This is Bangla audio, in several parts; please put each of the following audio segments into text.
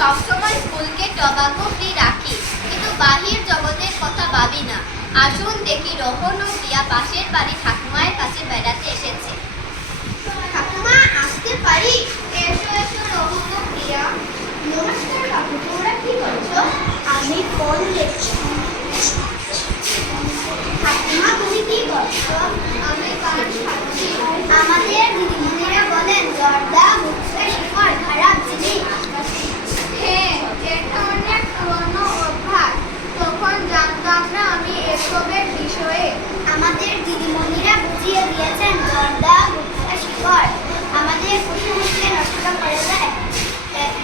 সবসময় স্কুলকে টবাকো ফ্রি রাখি, কিন্তু বাহির জগতের কথা ভাবি না। আসুন দেখি রোহন ও প্রিয়া পাশের বাড়ি ঠাকুমায়ের কাছে বেড়াতে এসেছে। ঠাকুমা, আসতে পারি? এসো এসো রোহন ও প্রিয়া। নমস্কার কাকু, তোমরা কি করছো? আমি ফোন দেখছি। ঠাকুমা, তুমি কি করছো? আমি গান গাচ্ছি। আমাদের দিদিমণিরা বলেন জর্দা মুখে শিকড় খারাপ জিনিস। হ্যাঁ, এটা অনেক পুরনো অভ্যাস। তখন জানতাম না আমি এসবের বিষয়ে। আমাদের দিদিমণিরা বুঝিয়ে দিয়েছেন জর্দা মুখে শিকড় আমাদের কুসুমকে নষ্ট করে দেয়,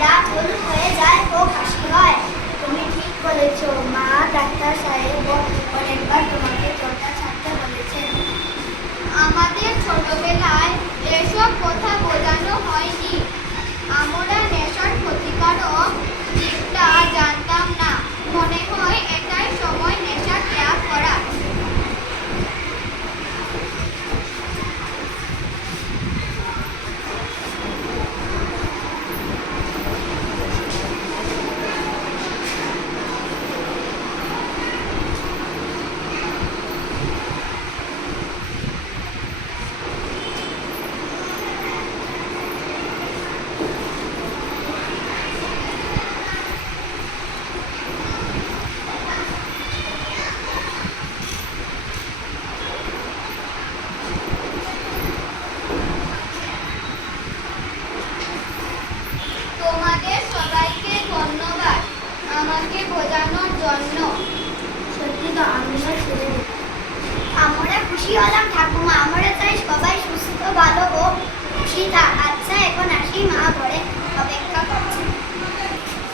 রাত হলুদ হয়ে যায় ও কাশি হয়। তুমি ঠিক বলেছ মা, ডাক্তার সাহেব অনেকবার তোমাকে জর্দা ছাড়তে বলেছেন। আমাদের ছোটবেলায় এসব কথা বোঝানো হয়নি। আমরা নেশার ক্ষতিকারক দিকটা জানতাম না। মনে হয় এটাই সময় নেশা ত্যাগ করা। তোমাদের সবাইকে ধন্যবাদ আমাকে বোঝানোর জন্য। সত্যি তো, আমিও ছেড়ে দেব। আমরা খুশি হলাম ঠাকুমা। আমরা চাই সবাই সুস্থ, ভালো ও খুশি থাক। আচ্ছা, এখন আসি, মা ঘরে অপেক্ষা করছে।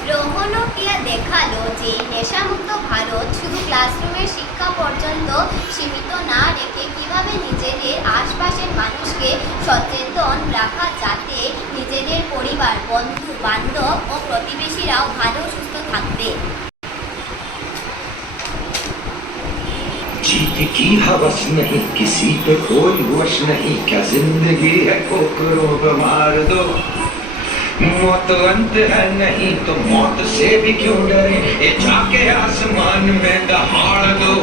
রোহন ও প্রিয়া দেখালো যে নেশামুক্ত ভারত শুধু ক্লাসরুমের শিক্ষা পর্যন্ত সীমিত না রেখে কিভাবে নিজেদের আশপাশের মানুষকে সচেতন রাখা, যাতে নিজেদের পরিবার, বন্ধু বান্ধব ও প্রতিবেশীরাও ভালো সুস্থ থাকবে। जीने की हवस नहीं, किसी पे कोई वश नहीं, क्या जिंदगी है ठोकरों पे मार दो। मौत अंत है नहीं तो मौत से भी क्यों डरे, ये जाके आसमान में दहाड़ दो।